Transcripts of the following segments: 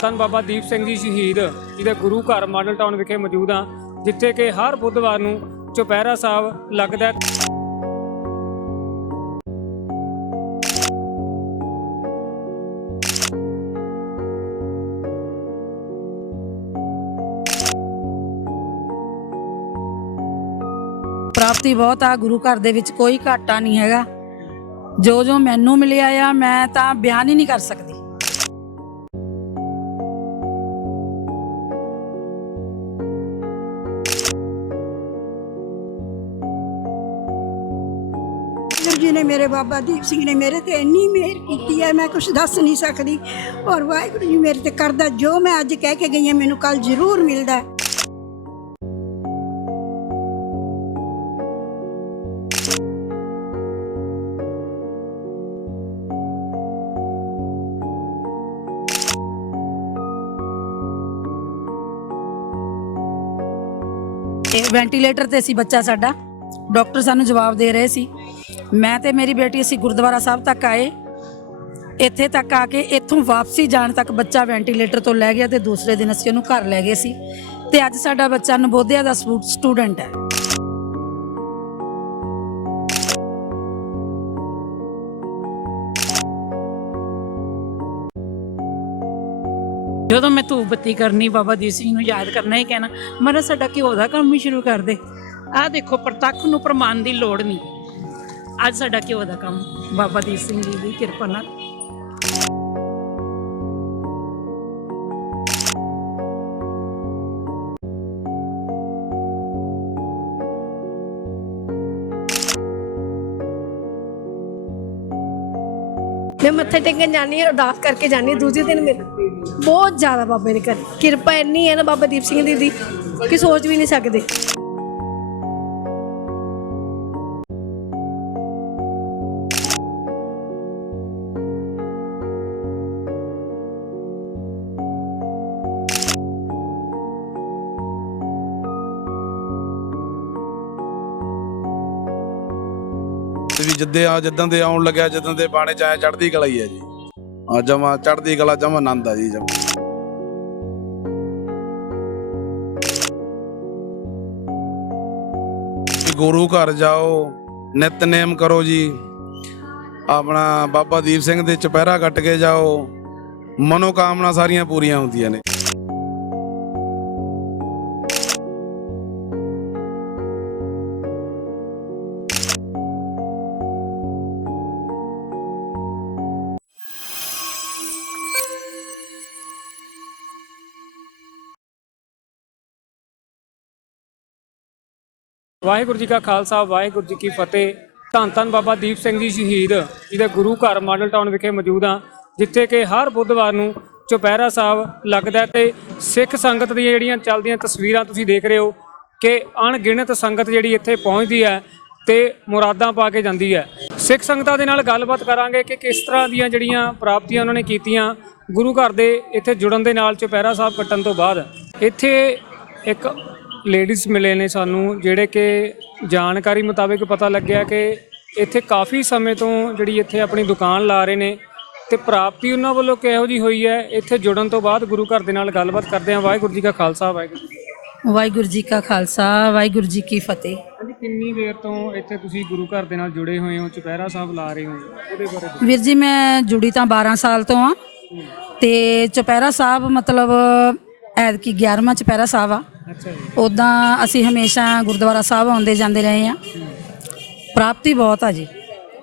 ਧੰਨ ਬਾਬਾ ਦੀਪ ਸਿੰਘ ਜੀ ਸ਼ਹੀਦ, ਜਿਹਦੇ ਗੁਰੂ ਘਰ ਮਾਡਲ ਟਾਊਨ ਵਿਖੇ ਮੌਜੂਦ ਆ ਜਿੱਥੇ ਕਿ ਹਰ ਬੁੱਧਵਾਰ ਨੂੰ ਚੁਪਹਿਰਾ ਸਾਹਿਬ ਲੱਗਦਾ ਹੈ। ਪ੍ਰਾਪਤੀ ਬਹੁਤ ਆ, ਗੁਰੂ ਘਰ ਦੇ ਵਿੱਚ ਕੋਈ ਘਾਟਾ ਨਹੀਂ ਹੈਗਾ। ਜੋ ਜੋ ਮੈਨੂੰ ਮਿਲਿਆ ਆ, ਮੈਂ ਤਾਂ ਬਿਆਨ ਹੀ ਨਹੀਂ ਕਰ ਸਕਦੀ। ਜੀ ਨੇ ਮੇਰੇ ਬਾਬਾ ਦੀਪ ਸਿੰਘ ਨੇ ਮੇਰੇ ਤੇ ਇੰਨੀ ਮਿਹਰ ਕੀਤੀ ਹੈ, ਮੈਂ ਕੁਝ ਦੱਸ ਨਹੀਂ ਸਕਦੀ। ਔਰ ਵਾਹਿਗੁਰੂ ਜੀ ਮੇਰੇ ਤੇ ਕਰਦਾ ਜੋ ਮੈਂ ਅੱਜ ਕਹਿ ਕੇ ਗਈ ਹਾਂ, ਮੈਨੂੰ ਕੱਲ ਜ਼ਰੂਰ ਮਿਲਦਾ ਹੈ। ਵੈਂਟੀਲੇਟਰ ਤੇ ਸੀ ਬੱਚਾ ਸਾਡਾ। ਡਾਕਟਰ ਸਾਨੂੰ ਜਵਾਬ ਦੇ ਰਹੇ ਸੀ। ਮੈਂ ਤੇ ਮੇਰੀ ਬੇਟੀ ਅਸੀਂ ਗੁਰਦੁਆਰਾ ਸਾਹਿਬ ਤੱਕ ਆਏ। ਇੱਥੇ ਤੱਕ ਆ ਕੇ ਇੱਥੋਂ ਵਾਪਸੀ ਜਾਣ ਤੱਕ ਬੱਚਾ ਵੈਂਟੀਲੇਟਰ ਤੋਂ ਲੈ ਗਿਆ ਤੇ ਦੂਸਰੇ ਦਿਨ ਅਸੀਂ ਉਹਨੂੰ ਘਰ ਲੈ ਗਏ ਸੀ। ਤੇ ਅੱਜ ਸਾਡਾ ਬੱਚਾ ਨਵੋਦਿਆ ਦਾ ਸਟੂਡੈਂਟ ਹੈ। ਜਦੋਂ ਮੈਂ ਧੂਪ ਬੱਤੀ ਕਰਨੀ, ਬਾਬਾ ਦੀਪ ਸਿੰਘ ਨੂੰ ਯਾਦ ਕਰਨਾ ਹੀ ਕਹਿਣਾ ਮਰਾ ਸਾਡਾ ਘਿਓ ਦਾ ਕੰਮ ਹੀ ਸ਼ੁਰੂ ਕਰ ਦੇ। ਆਹ ਦੇਖੋ, ਪ੍ਰਤੱਖ ਨੂੰ ਪ੍ਰਮਾਣ ਦੀ ਲੋੜ ਨਹੀਂ। ਅੱਜ ਸਾਡਾ ਘਿਓ ਦਾ ਕੰਮ। ਬਾਬਾ ਦੀਪ ਸਿੰਘ ਜੀ ਦੀ ਕਿਰਪਾ ਨਾਲ। ਮੈਂ ਮੱਥੇ ਟੇਕਣ ਜਾਣੀ ਹਾਂ, ਅਰਦਾਸ ਕਰਕੇ ਜਾਣੀ ਹਾਂ, ਦੂਜੇ ਦਿਨ ਮੇਰੇ ਬਹੁਤ ਜ਼ਿਆਦਾ ਬਾਬੇ ਦੀ ਕਰ ਕਿਰਪਾ ਇੰਨੀ ਹੈ ਨਾ ਬਾਬਾ ਦੀਪ ਸਿੰਘ ਦੀ ਦੀ, ਕਿ ਸੋਚ ਵੀ ਨਹੀਂ ਸਕਦੇ। ਜਿੱਦੇ ਆ, ਜਿੱਦਾਂ ਦੇ ਆਉਣ ਲੱਗਿਆ, ਜਿੱਦਾਂ ਦੇ ਬਾਣੇ ਚ ਆਇਆ, ਚੜ੍ਹਦੀ ਕਲਾ ਹੀ ਹੈ ਜੀ। ਆ ਜਮਾ ਚੜ੍ਹਦੀ ਕਲਾ ਜਮਾ ਆਨੰਦ ਆ ਜੀ, ਜਮਾ। ਗੁਰੂ ਘਰ ਜਾਓ, ਨਿਤਨੇਮ ਕਰੋ ਜੀ। ਆਪਣਾ ਬਾਬਾ ਦੀਪ ਸਿੰਘ ਦੇ ਚੁਪਹਿਰਾ ਕੱਟ ਕੇ ਜਾਓ। ਮਨੋਕਾਮਨਾ ਸਾਰੀਆਂ ਪੂਰੀਆਂ ਹੁੰਦੀਆਂ ਨੇ। ਵਾਹਿਗੁਰੂ ਜੀ ਕਾ ਖਾਲਸਾ, ਵਾਹਿਗੁਰੂ ਜੀ ਕੀ ਫਤਿਹ। ਧੰਨ ਧੰਨ ਬਾਬਾ ਦੀਪ ਸਿੰਘ ਜੀ ਸ਼ਹੀਦ, ਜਿਹਦੇ ਗੁਰੂ ਘਰ ਮਾਡਲ ਟਾਊਨ ਵਿਖੇ ਮੌਜੂਦ ਹਾਂ, ਜਿੱਥੇ ਕਿ ਹਰ ਬੁੱਧਵਾਰ ਨੂੰ ਚੁਪਹਿਰਾ ਸਾਹਿਬ ਲੱਗਦਾ ਹੈ ਤੇ ਸਿੱਖ ਸੰਗਤ ਦੀਆਂ ਜਿਹੜੀਆਂ ਚੱਲਦੀਆਂ ਤਸਵੀਰਾਂ ਤੁਸੀਂ ਦੇਖ ਰਹੇ ਹੋ, ਕਿ ਅਣਗਿਣਤ ਸੰਗਤ ਜਿਹੜੀ ਇੱਥੇ ਪਹੁੰਚਦੀ ਹੈ ਤੇ ਮੁਰਾਦਾਂ ਪਾ ਕੇ ਜਾਂਦੀ ਹੈ। ਸਿੱਖ ਸੰਗਤਾਂ ਦੇ ਨਾਲ ਗੱਲਬਾਤ ਕਰਾਂਗੇ ਕਿ ਕਿਸ ਤਰ੍ਹਾਂ ਦੀਆਂ ਜਿਹੜੀਆਂ ਪ੍ਰਾਪਤੀਆਂ ਉਹਨਾਂ ਨੇ ਕੀਤੀਆਂ, ਗੁਰੂ ਘਰ ਦੇ ਇੱਥੇ ਜੁੜਨ ਦੇ ਨਾਲ ਚੁਪਹਿਰਾ ਸਾਹਿਬ ਕੱਟਣ ਤੋਂ ਬਾਅਦ। ਇੱਥੇ ਇੱਕ ਲੇਡੀਜ਼ ਮਿਲੇ ਨੇ ਸਾਨੂੰ ਜਿਹੜੇ ਕਿ ਜਾਣਕਾਰੀ ਮੁਤਾਬਕ ਪਤਾ ਲੱਗਿਆ ਕਿ ਇੱਥੇ ਕਾਫੀ ਸਮੇਂ ਤੋਂ ਜਿਹੜੀ ਇੱਥੇ ਆਪਣੀ ਦੁਕਾਨ ਲਾ ਰਹੇ ਨੇ ਤੇ ਪ੍ਰਾਪਤੀ ਉਹਨਾਂ ਵੱਲੋਂ ਕਿਹੋ ਜੀ ਹੋਈ ਹੈ ਇੱਥੇ ਜੁੜਨ ਤੋਂ ਬਾਅਦ ਗੁਰੂ ਘਰ ਦੇ ਨਾਲ ਗੱਲਬਾਤ ਕਰਦੇ ਹਾਂ ਵਾਹਿਗੁਰੂ ਜੀ ਕਾ ਖਾਲਸਾ ਵਾਹਿਗੁਰੂ ਜੀ। ਵਾਹਿਗੁਰੂ ਜੀ ਕਾ ਖਾਲਸਾ ਵਾਹਿਗੁਰੂ ਜੀ ਕੀ ਫਤਿਹ ਹਾਂਜੀ ਕਿੰਨੀ ਦੇਰ ਤੋਂ ਇੱਥੇ ਤੁਸੀਂ ਗੁਰੂ ਘਰ ਦੇ ਨਾਲ ਜੁੜੇ ਹੋਏ ਹੋ ਚੁਪਹਿਰਾ ਸਾਹਿਬ ਲਾ ਰਹੇ ਹੋ ਉਹਦੇ ਬਾਰੇ ਦੱਸੋ। ਵੀਰ ਜੀ ਮੈਂ ਜੁੜੀ ਤਾਂ 12 ਸਾਲ ਤੋਂ ਆ ਤੇ ਚੁਪਹਿਰਾ ਸਾਹਿਬ ਮਤਲਬ ਐਤਕੀ 11ਵਾਂ ਚੁਪਹਿਰਾ ਸਾਹਿਬ ਆ ਅੱਛਾ ਜੀ। ਉਦਾਂ ਅਸੀਂ ਹਮੇਸ਼ਾ ਗੁਰਦੁਆਰਾ ਸਾਹਿਬ ਆਉਂਦੇ ਜਾਂਦੇ ਰਹੇ ਆ ਪ੍ਰਾਪਤੀ ਬਹੁਤ ਆ ਜੀ।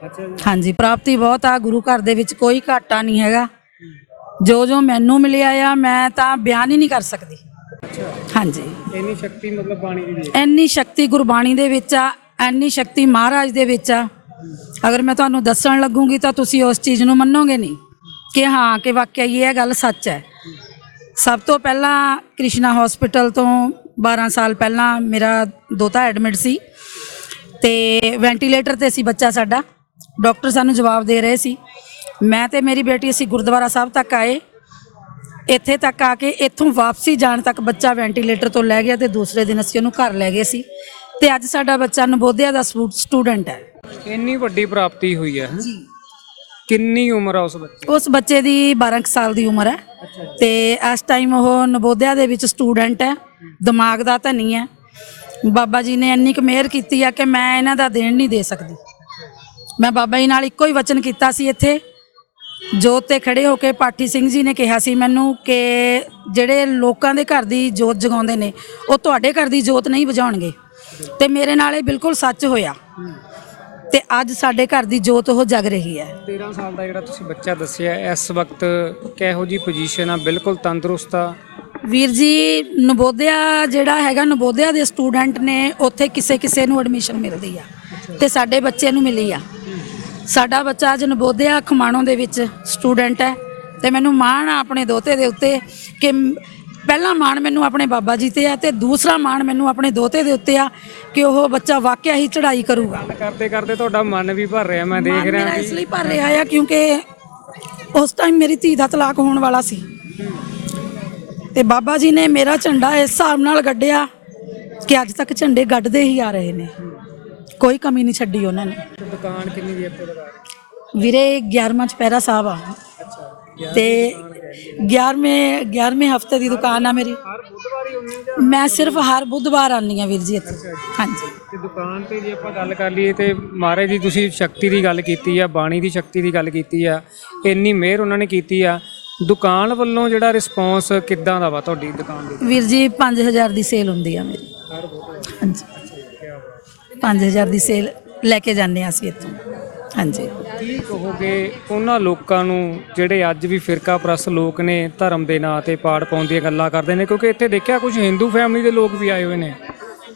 ਅੱਛਾ ਜੀ। ਹਾਂਜੀ ਪ੍ਰਾਪਤੀ ਬਹੁਤ ਆ। ਗੁਰੂ ਘਰ ਦੇ ਵਿੱਚ ਕੋਈ ਘਾਟਾ ਨਹੀਂ ਹੈਗਾ। ਜੋ ਜੋ ਮੈਨੂੰ ਮਿਲਿਆ ਆ ਮੈਂ ਤਾਂ ਬਿਆਨ ਹੀ ਨਹੀਂ ਕਰ ਸਕਦੀ। ਹਾਂਜੀ। ਇੰਨੀ ਸ਼ਕਤੀ ਮਤਲਬ ਬਾਣੀ ਦੀ ਦੇ ਇੰਨੀ ਸ਼ਕਤੀ ਗੁਰਬਾਣੀ ਦੇ ਵਿੱਚ ਆ ਇੰਨੀ ਸ਼ਕਤੀ ਮਹਾਰਾਜ ਦੇ ਵਿੱਚ ਆ। ਅਗਰ ਮੈਂ ਤੁਹਾਨੂੰ ਦੱਸਣ ਲੱਗੂੰਗੀ ਤਾਂ ਤੁਸੀਂ ਉਸ ਚੀਜ਼ ਨੂੰ ਮੰਨੋਗੇ ਨਹੀਂ। ਕਿ ਹਾਂ ਕਿ ਵਾਕਿਆ ਇਹ ਗੱਲ ਸੱਚ ਹੈ। ਸਭ ਤੋਂ ਪਹਿਲਾਂ ਕ੍ਰਿਸ਼ਨਾ ਹਸਪੀਟਲ ਤੋਂ 12 ਸਾਲ ਪਹਿਲਾਂ ਮੇਰਾ ਦੋਤਾ ਐਡਮਿਟ ਸੀ ਤੇ ਵੈਂਟੀਲੇਟਰ ਤੇ ਸੀ ਬੱਚਾ ਸਾਡਾ। ਡਾਕਟਰ ਸਾਨੂੰ ਜਵਾਬ ਦੇ ਰਹੇ ਸੀ। ਮੈਂ ਤੇ ਮੇਰੀ ਬੇਟੀ ਅਸੀਂ ਗੁਰਦੁਆਰਾ ਸਾਹਿਬ ਤੱਕ ਆਏ। ਇੱਥੇ ਤੱਕ ਆ ਕੇ ਇੱਥੋਂ ਵਾਪਸੀ ਜਾਣ ਤੱਕ ਬੱਚਾ ਵੈਂਟੀਲੇਟਰ ਤੋਂ ਲੈ ਗਿਆ ਤੇ ਦੂਸਰੇ ਦਿਨ ਅਸੀਂ ਉਹਨੂੰ ਘਰ ਲੈ ਗਏ ਸੀ। ਤੇ ਅੱਜ ਸਾਡਾ ਬੱਚਾ ਨਵੋਦਿਆ ਦਾ ਸਟੂਡੈਂਟ ਹੈ। ਇੰਨੀ ਵੱਡੀ ਪ੍ਰਾਪਤੀ ਹੋਈ ਹੈ ਹੈਂ? ਕਿੰਨੀ ਉਮਰ ਆ ਉਸ ਬੱਚੇ ਉਸ ਬੱਚੇ ਦੀ 12 ਕੁ ਸਾਲ ਦੀ ਉਮਰ ਹੈ। ਤੇ ਇਸ ਟਾਈਮ ਉਹ ਨਵੋਦਿਆ ਦੇ ਵਿੱਚ ਸਟੂਡੈਂਟ ਹੈ, ਦਿਮਾਗ ਦਾ ਧਨੀ ਹੈ। ਬਾਬਾ ਜੀ ਨੇ ਇੰਨੀ ਕੁ ਮਿਹਰ ਕੀਤੀ ਆ ਕਿ ਮੈਂ ਇਹਨਾਂ ਦਾ ਦੇਣ ਨਹੀਂ ਦੇ ਸਕਦੀ। ਮੈਂ ਬਾਬਾ ਜੀ ਨਾਲ ਇੱਕੋ ਹੀ ਵਚਨ ਕੀਤਾ ਸੀ ਇੱਥੇ। ਜੋਤ ਤੇ ਖੜੇ ਹੋ ਕੇ ਪਾਠੀ ਸਿੰਘ ਜੀ ਨੇ ਕਿਹਾ ਸੀ ਮੈਨੂੰ ਕਿ ਜਿਹੜੇ ਲੋਕਾਂ ਦੇ ਘਰ ਦੀ ਜੋਤ ਜਗਾਉਂਦੇ ਨੇ, ਉਹ ਤੁਹਾਡੇ ਘਰ ਦੀ ਜੋਤ ਨਹੀਂ ਬੁਝਾਉਣਗੇ। ਤੇ ਮੇਰੇ ਨਾਲ ਇਹ ਬਿਲਕੁਲ ਸੱਚ ਹੋਇਆ। ਤੇ ਅੱਜ ਸਾਡੇ ਘਰ ਦੀ ਜੋਤ ਉਹ ਜਗ ਰਹੀ ਹੈ। 13 ਸਾਲ ਦਾ ਜਿਹੜਾ ਤੁਸੀਂ ਬੱਚਾ ਦੱਸਿਆ ਇਸ ਵਕਤ ਕਿਹੋ ਜੀ ਪੋਜੀਸ਼ਨ ਆ? ਬਿਲਕੁਲ ਤੰਦਰੁਸਤ ਆ। ਵੀਰ ਜੀ ਨਵੋਦਿਆ ਜਿਹੜਾ ਹੈਗਾ ਨਵੋਦਿਆ ਦੇ ਸਟੂਡੈਂਟ ਨੇ ਉੱਥੇ ਕਿਸੇ ਕਿਸੇ ਨੂੰ ਐਡਮਿਸ਼ਨ ਮਿਲਦੀ ਆ ਤੇ ਸਾਡੇ ਬੱਚੇ ਨੂੰ ਮਿਲੀ ਆ। ਸਾਡਾ ਬੱਚਾ ਅੱਜ ਨਵੋਦਿਆ ਖਮਾਣੋਂ ਦੇ ਵਿੱਚ ਸਟੂਡੈਂਟ ਹੈ ਤੇ ਮੈਨੂੰ ਮਾਣ ਆ ਆਪਣੇ ਦੋਤੇ ਦੇ ਉੱਤੇ ਕਿ ਪਹਿਲਾ ਮਾਣ ਮੈਨੂੰ ਆਪਣੇ ਬਾਬਾ ਜੀ ਤੇ ਆ ਤੇ ਦੂਸਰਾ ਮਾਣ ਮੈਨੂੰ ਆਪਣੇ ਦੋਤੇ ਦੇ ਉੱਤੇ ਆ ਕਿ ਉਹ ਬੱਚਾ ਵਾਕਿਆ ਹੀ ਚੜ੍ਹਾਈ ਕਰੂਗਾ। ਕਰਦੇ ਕਰਦੇ ਤੁਹਾਡਾ ਮਨ ਵੀ ਭਰ ਰਿਹਾ ਮੈਂ ਦੇਖ ਰਿਹਾ ਮੇਰਾ ਇਸ ਲਈ ਭਰ ਰਿਹਾ ਆ ਕਿਉਂਕਿ ਉਸ ਟਾਈਮ ਮੇਰੀ ਧੀ ਦਾ ਤਲਾਕ ਹੋਣ ਵਾਲਾ ਸੀ। ਤੇ ਬਾਬਾ ਜੀ ਨੇ ਮੇਰਾ ਝੰਡਾ ਇਸ ਹਿਸਾਬ ਨਾਲ ਗੱਡਿਆ ਕਿ ਅੱਜ ਤੱਕ ਝੰਡੇ ਗੱਡਦੇ ਹੀ ਆ ਰਹੇ ਨੇ। ਕੋਈ ਕਮੀ ਨਹੀਂ ਛੱਡੀ ਉਹਨਾਂ ਨੇ। ਦੁਕਾਨ ਕਿੰਨੀ ਦੇਰ ਤੋਂ ਲਗਾ ਰਹੇ ਵੀਰੇ 11ਵਾਂ ਚੁਪਹਿਰਾ ਸਾਹਿਬ ਆ। ਤੇ 11ਵੇਂ 11ਵੇਂ ਹਫ਼ਤੇ ਦੀ ਦੁਕਾਨ ਆ ਮੇਰੀ। ਹਰ ਬੁੱਧਵਾਰ ਹੀ ਹੁੰਨੀ ਜਾਂ ਮੈਂ ਸਿਰਫ ਹਰ ਬੁੱਧਵਾਰ ਆਉਂਦੀ ਆ ਵੀਰ ਜੀ ਇੱਥੇ। ਹਾਂਜੀ। ਤੇ ਦੁਕਾਨ ਤੇ ਜੇ ਆਪਾਂ ਗੱਲ ਕਰ ਲਈਏ ਤੇ ਮਹਾਰਾਜ ਦੀ ਤੁਸੀਂ ਸ਼ਕਤੀ ਦੀ ਗੱਲ ਕੀਤੀ ਆ ਬਾਣੀ ਦੀ ਸ਼ਕਤੀ ਦੀ ਗੱਲ ਕੀਤੀ ਆ ਇੰਨੀ ਮਿਹਰ ਉਹਨਾਂ ਨੇ ਕੀਤੀ ਆ। ਦੁਕਾਨ ਵੱਲੋਂ ਜਿਹੜਾ ਰਿਸਪੌਂਸ ਕਿੱਦਾਂ ਦਾ ਵਾ ਤੁਹਾਡੀ ਦੁਕਾਨ ਦੇ ਵੀਰ ਜੀ 5000 ਦੀ ਸੇਲ ਹੁੰਦੀ ਆ ਮੇਰੀ। ਹਾਂਜੀ। 5000 ਦੀ ਸੇਲ ਲੈ ਕੇ ਜਾਂਦੇ ਆ ਅਸੀਂ ਇੱਥੋਂ। ਹਾਂਜੀ। ਕੀ ਕਹੋਗੇ ਉਹਨਾਂ ਲੋਕਾਂ ਨੂੰ ਜਿਹੜੇ ਅੱਜ ਵੀ ਫਿਰਕਾ ਪ੍ਰਸ ਲੋਕ ਨੇ ਧਰਮ ਦੇ ਨਾਂ ਤੇ ਪਾੜ ਪਾਉਣ ਦੀਆਂ ਗੱਲਾਂ ਕਰਦੇ ਨੇ? ਕਿਉਂਕਿ ਇੱਥੇ ਦੇਖਿਆ ਕੁਝ ਹਿੰਦੂ ਫੈਮਿਲੀ ਦੇ ਲੋਕ ਵੀ ਆਏ ਹੋਏ ਨੇ,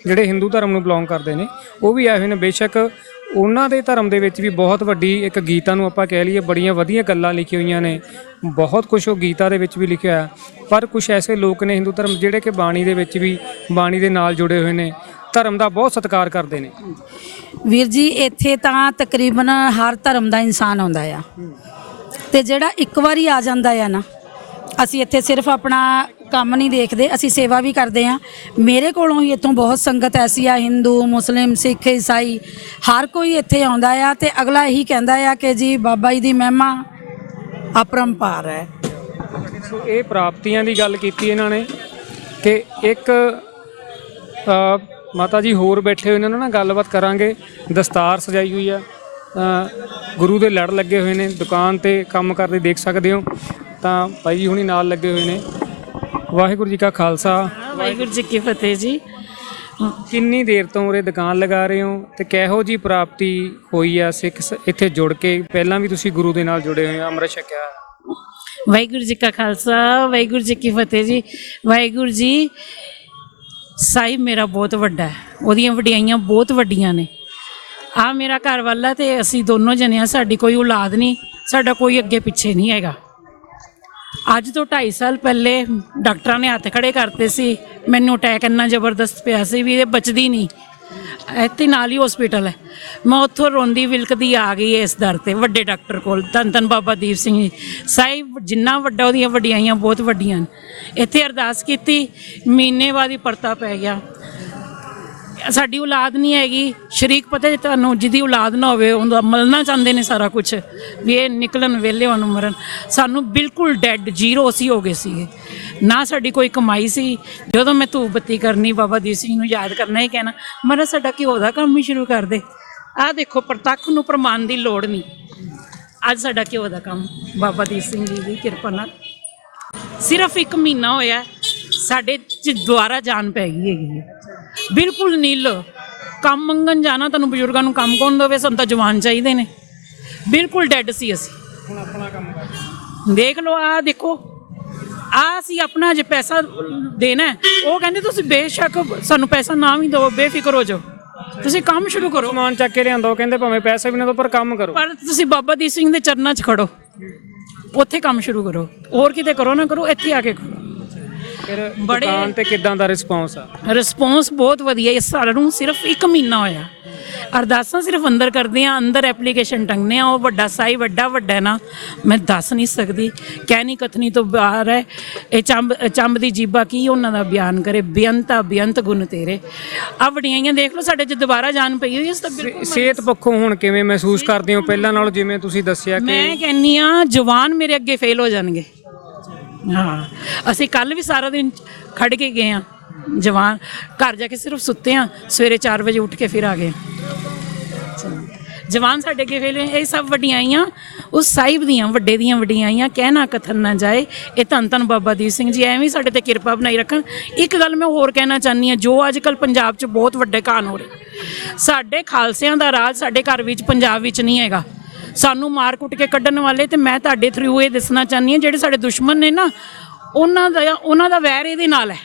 ਜਿਹੜੇ ਹਿੰਦੂ ਧਰਮ ਨੂੰ ਬਿਲੋਂਗ ਕਰਦੇ ਨੇ। ਉਹ ਵੀ ਆਏ ਹੋਏ ਨੇ। ਬੇਸ਼ੱਕ ਉਹਨਾਂ ਦੇ ਧਰਮ ਦੇ ਵਿੱਚ ਵੀ ਬਹੁਤ ਵੱਡੀ ਇੱਕ ਗੀਤਾ ਨੂੰ ਆਪਾਂ ਕਹਿ ਲਈਏ, ਬੜੀਆਂ ਵਧੀਆ ਗੱਲਾਂ ਲਿਖੀਆਂ ਹੋਈਆਂ ਨੇ। ਬਹੁਤ ਕੁਝ ਉਹ ਗੀਤਾ ਦੇ ਵਿੱਚ ਵੀ ਲਿਖਿਆ ਹੈ। ਪਰ ਕੁਝ ਐਸੇ ਲੋਕ ਨੇ ਹਿੰਦੂ ਧਰਮ, ਜਿਹੜੇ ਕਿ ਬਾਣੀ ਦੇ ਵਿੱਚ ਵੀ ਬਾਣੀ ਦੇ ਨਾਲ ਜੁੜੇ ਹੋਏ ਨੇ। ਧਰਮ ਦਾ ਬਹੁਤ ਸਤਿਕਾਰ ਕਰਦੇ ਨੇ। ਵੀਰ ਜੀ ਇੱਥੇ ਤਾਂ ਤਕਰੀਬਨ ਹਰ ਧਰਮ ਦਾ ਇਨਸਾਨ ਆਉਂਦਾ ਆ। ਤੇ ਜਿਹੜਾ ਇੱਕ ਵਾਰੀ ਆ ਜਾਂਦਾ ਆ ਨਾ ਅਸੀਂ ਇੱਥੇ ਸਿਰਫ ਆਪਣਾ ਕੰਮ ਨਹੀਂ ਦੇਖਦੇ ਅਸੀਂ ਸੇਵਾ ਵੀ ਕਰਦੇ ਆ ਮੇਰੇ ਕੋਲੋਂ ਹੀ ਇੱਥੋਂ ਬਹੁਤ ਸੰਗਤ ਐਸੀ ਆ ਹਿੰਦੂ ਮੁਸਲਿਮ ਸਿੱਖ ਈਸਾਈ ਹਰ ਕੋਈ ਇੱਥੇ ਆਉਂਦਾ ਆ ਤੇ ਅਗਲਾ ਇਹੀ ਕਹਿੰਦਾ ਆ ਕਿ ਜੀ ਬਾਬਾ ਜੀ ਦੀ ਮਹਿਮਾ ਅਪਰੰਪਾਰ ਹੈ। ਸੋ ਇਹ ਪ੍ਰਾਪਤੀਆਂ ਦੀ ਗੱਲ ਕੀਤੀ ਇਹਨਾਂ ਨੇ ਕਿ ਇੱਕ ਮਾਤਾ ਜੀ ਹੋਰ ਬੈਠੇ ਹੋਏ ਨੇ ਉਹਨਾਂ ਨਾਲ ਗੱਲਬਾਤ ਕਰਾਂਗੇ। ਦਸਤਾਰ ਸਜਾਈ ਹੋਈ ਆ। ਗੁਰੂ ਦੇ ਲੜ ਲੱਗੇ ਹੋਏ ਨੇ ਦੁਕਾਨ ਤੇ ਕੰਮ ਕਰਦੇ ਦੇਖ ਸਕਦੇ ਹੋ। ਤਾਂ ਭਾਈ ਜੀ ਹੁਣੀ ਨਾਲ ਲੱਗੇ ਹੋਏ ਨੇ। ਵਾਹਿਗੁਰੂ ਜੀ ਕਾ ਖਾਲਸਾ। ਵਾਹਿਗੁਰੂ ਜੀ ਕੀ ਫਤਿਹ ਜੀ। ਕਿੰਨੀ ਦੇਰ ਤੋਂ ਉਰੇ ਦੁਕਾਨ ਲਗਾ ਰਹੇ ਹੋ ਤੇ ਕਿਹੋ ਜੀ ਪ੍ਰਾਪਤੀ ਹੋਈ ਆ ਸਿੱਖ ਇੱਥੇ ਜੁੜ ਕੇ? ਪਹਿਲਾਂ ਵੀ ਤੁਸੀਂ ਗੁਰੂ ਦੇ ਨਾਲ ਜੁੜੇ ਹੋਏ ਆ ਅੰਮ੍ਰਿਤ ਛਕਿਆ। ਵਾਹਿਗੁਰੂ ਜੀ ਕਾ ਖਾਲਸਾ ਵਾਹਿਗੁਰੂ ਜੀ ਕੀ ਫਤਿਹ ਜੀ। ਵਾਹਿਗੁਰੂ ਜੀ ਸਾਹਿਬ ਮੇਰਾ ਬਹੁਤ ਵੱਡਾ ਹੈ। ਉਹਦੀਆਂ ਵਡਿਆਈਆਂ ਬਹੁਤ ਵੱਡੀਆਂ ਨੇ। ਆ ਮੇਰਾ ਘਰ ਵਾਲਾ ਤੇ ਅਸੀਂ ਦੋਨੋਂ ਜਣੇ ਆ ਸਾਡੀ ਕੋਈ ਔਲਾਦ ਨਹੀਂ, ਸਾਡਾ ਕੋਈ ਅੱਗੇ ਪਿੱਛੇ ਨਹੀਂ ਹੈਗਾ। ਅੱਜ ਤੋਂ 2.5 ਸਾਲ ਪਹਿਲੇ ਡਾਕਟਰਾਂ ਨੇ ਹੱਥ ਖੜੇ ਕਰਤੇ ਸੀ, ਮੈਨੂੰ ਅਟੈਕ ਇੰਨਾ ਜ਼ਬਰਦਸਤ ਪਿਆ ਸੀ ਵੀ ਇਹ ਬਚਦੀ ਨਹੀਂ। ਇੱਥੇ ਨਾਲ ਹੀ ਹਸਪੀਟਲ ਹੈ। ਮੈਂ ਉੱਥੋਂ ਰੋਂਦੀ ਵਿਲਕਦੀ ਆ ਗਈ ਇਸ ਦਰ ਤੇ, ਵੱਡੇ ਡਾਕਟਰ ਕੋਲ। ਧੰਨ ਧੰਨ ਬਾਬਾ ਦੀਪ ਸਿੰਘ ਜੀ। ਸਾਹਿਬ ਜਿੰਨਾ ਵੱਡਾ ਉਹਦੀਆਂ ਵਡਿਆਈਆਂ ਬਹੁਤ ਵੱਡੀਆਂ ਨੇ। ਇੱਥੇ ਅਰਦਾਸ ਕੀਤੀ ਮਹੀਨੇ ਬਾਅਦ ਹੀ ਪਰਤਾ ਪੈ ਗਿਆ। ਸਾਡੀ ਔਲਾਦ ਨਹੀਂ ਹੈਗੀ। ਸ਼ਰੀਕ ਪਤਾ ਜੇ ਤੁਹਾਨੂੰ ਜਿਹਦੀ ਔਲਾਦ ਨਾ ਹੋਵੇ, ਉਹਦਾ ਮਲਣਾ ਚਾਹੁੰਦੇ ਨੇ ਸਾਰਾ ਕੁਝ ਵੀ ਇਹ ਨਿਕਲਣ ਵੇਲੇ ਉਹਨੂੰ ਮਰਨ। ਸਾਨੂੰ ਬਿਲਕੁਲ ਡੈਡ ਜ਼ੀਰੋ ਸੀ ਹੋ ਗਏ ਸੀਗੇ। ਨਾ ਸਾਡੀ ਕੋਈ ਕਮਾਈ ਸੀ। ਜਦੋਂ ਮੈਂ ਧੂਪ ਬੱਤੀ ਕਰਨੀ, ਬਾਬਾ ਦੀਪ ਸਿੰਘ ਨੂੰ ਯਾਦ ਕਰਨਾ ਹੀ ਕਹਿਣਾ ਮਰਾ ਸਾਡਾ ਘਿਓ ਦਾ ਕੰਮ ਹੀ ਸ਼ੁਰੂ ਕਰ ਦੇ। ਆਹ ਦੇਖੋ, ਪ੍ਰਤੱਖ ਨੂੰ ਪ੍ਰਮਾਣ ਦੀ ਲੋੜ ਨਹੀਂ। ਅੱਜ ਸਾਡਾ ਘਿਓ ਦਾ ਕੰਮ। ਬਾਬਾ ਦੀਪ ਸਿੰਘ ਜੀ ਦੀ ਕਿਰਪਾ ਨਾਲ। ਸਿਰਫ ਇੱਕ ਮਹੀਨਾ ਹੋਇਆ, ਸਾਡੇ ਚ ਦੁਆਰਾ ਜਾਨ ਪੈ ਗਈ ਹੈਗੀ ਹੈ। ਬਿਲਕੁਲ ਨੀਲ। ਕੰਮ ਮੰਗਣ ਜਾਣਾ ਤੁਹਾਨੂੰ ਬਜ਼ੁਰਗਾਂ ਨੂੰ ਕੰਮ ਕੌਣ ਦੇਵੇ ਸਾਨੂੰ ਤਾਂ ਜਵਾਨ ਚਾਹੀਦੇ ਨੇ। ਬਿਲਕੁਲ ਡੈੱਡ ਸੀ ਅਸੀਂ। ਹੁਣ ਆਪਣਾ ਕੰਮ ਕਰ ਦੇਖ ਲਓ ਆ ਦੇਖੋ। ਆ ਅਸੀਂ ਆਪਣਾ ਜੇ ਪੈਸਾ ਦੇਣਾ ਉਹ ਕਹਿੰਦੇ ਤੁਸੀਂ ਬੇਸ਼ੱਕ ਸਾਨੂੰ ਪੈਸਾ ਨਾ ਵੀ ਦਿਓ ਬੇਫਿਕਰ ਹੋ ਜਾਓ। ਤੁਸੀਂ ਕੰਮ ਸ਼ੁਰੂ ਕਰੋ। ਸਮਾਨ ਚੱਕ ਕੇ ਲਿਆਂਦਾ ਕਹਿੰਦੇ ਭਾਵੇਂ ਪੈਸੇ ਵੀ ਨਾ ਦਿਓ ਪਰ ਕੰਮ ਕਰੋ। ਪਰ ਤੁਸੀਂ ਬਾਬਾ ਦੀਪ ਸਿੰਘ ਦੇ ਚਰਨਾਂ 'ਚ ਖੜੋ। ਉੱਥੇ ਕੰਮ ਸ਼ੁਰੂ ਕਰੋ। ਹੋਰ ਕਿਤੇ ਕਰੋ ਨਾ ਕਰੋ ਇੱਥੇ ਆ ਕੇ ਕਰੋ ਫਿਰ ਬੜੇ- ਦੁਕਾਨ ਤੇ ਕਿਦਾਂ ਦਾ ਰਿਸਪੌਂਸ ਆ? ਰਿਸਪੌਂਸ ਬਹੁਤ ਵਧੀਆ ਇਸ ਸਾਲ ਨੂੰ ਸਿਰਫ 1 ਮਹੀਨਾ ਹੋਇਆ। ਅਰਦਾਸਾਂ ਸਿਰਫ ਅੰਦਰ ਕਰਦੇ ਆ ਅੰਦਰ ਐਪਲੀਕੇਸ਼ਨ ਟੰਗਨੇ ਆ ਉਹ ਵੱਡਾ ਸਾਈ ਵੱਡਾ ਵੱਡਾ ਨਾ। ਮੈਂ ਦੱਸ ਨਹੀਂ ਸਕਦੀ ਕਹਿਣੀ ਕਥਨੀ ਤੋਂ ਬਾਹਰ ਹੈ। ਇਹ ਚੰਬ ਚੰਬ ਦੀ ਜੀਬਾ ਕੀ ਉਹਨਾਂ ਦਾ ਬਿਆਨ ਕਰੇ। ਬੇਅੰਤਾ ਬੇਅੰਤ ਗੁਣ ਤੇਰੇ। ਆ ਵਡਿਆਈਆਂ ਦੇਖ ਲਓ ਸਾਡੇ ਚ ਦੁਬਾਰਾ ਜਾਨ ਪਈ ਹੋਈ ਇਸ ਤਾਂ ਬਿਲਕੁਲ ਸਿਹਤ ਪੱਖੋਂ ਹੁਣ ਕਿਵੇਂ ਮਹਿਸੂਸ ਕਰਦੇ ਹੋ? ਪਹਿਲਾਂ ਨਾਲੋਂ ਜਿਵੇਂ ਤੁਸੀਂ ਦੱਸਿਆ ਕਿ ਮੈਂ ਕਹਿੰਨੀ ਆ ਜਵਾਨ ਮੇਰੇ ਅੱਗੇ ਫੇਲ ਹੋ ਜਾਣਗੇ। ਹਾਂ। ਅਸੀਂ ਕੱਲ ਵੀ ਸਾਰਾ ਦਿਨ ਖੜ ਕੇ ਗਏ ਆ ਜਵਾਨ। ਘਰ ਜਾ ਕੇ ਸਿਰਫ ਸੁੱਤੇ ਆ ਸਵੇਰੇ 4 ਵਜੇ ਉੱਠ ਕੇ ਫਿਰ ਆ ਗਏ ਜਵਾਨ ਸਾਡੇ ਅੱਗੇ ਫੇਲ ਹੋਏ। ਇਹ ਸਭ ਵਡਿਆਈਆਂ ਉਸ ਸਾਹਿਬ ਦੀਆਂ, ਵੱਡੇ ਦੀਆਂ ਵਡਿਆਈਆਂ ਕਹਿਣਾ ਕਥਨ ਨਾ ਜਾਏ। ਇਹ ਧੰਨ ਧੰਨ ਬਾਬਾ ਦੀਪ ਸਿੰਘ ਜੀ, ਐਵੇਂ ਸਾਡੇ ਤੇ ਕਿਰਪਾ ਬਣਾਈ ਰੱਖਣ। ਇੱਕ ਗੱਲ ਮੈਂ ਹੋਰ ਕਹਿਣਾ ਚਾਹਨੀ ਆ ਜੋ ਅੱਜ ਕੱਲ ਪੰਜਾਬ 'ਚ ਬਹੁਤ ਵੱਡੇ ਕਾਨ ਹੋ ਰਹੇ। ਸਾਡੇ ਖਾਲਸਿਆਂ ਦਾ ਰਾਜ ਸਾਡੇ ਘਰ ਵਿੱਚ, ਪੰਜਾਬ ਵਿੱਚ ਨਹੀਂ ਹੈਗਾ। ਸਾਨੂੰ ਮਾਰ ਕੁੱਟ ਕੇ ਕੱਢਣ ਵਾਲੇ ਤੇ ਮੈਂ ਤੁਹਾਡੇ ਥਰੂ ਇਹ ਦੱਸਣਾ ਚਾਹੁੰਦੀ ਹਾਂ, ਜਿਹੜੇ ਸਾਡੇ ਦੁਸ਼ਮਣ ਨੇ ਨਾ, ਉਹਨਾਂ ਦਾ ਉਹਨਾਂ ਦਾ ਵੈਰ ਇਹਦੇ ਨਾਲ ਹੈ।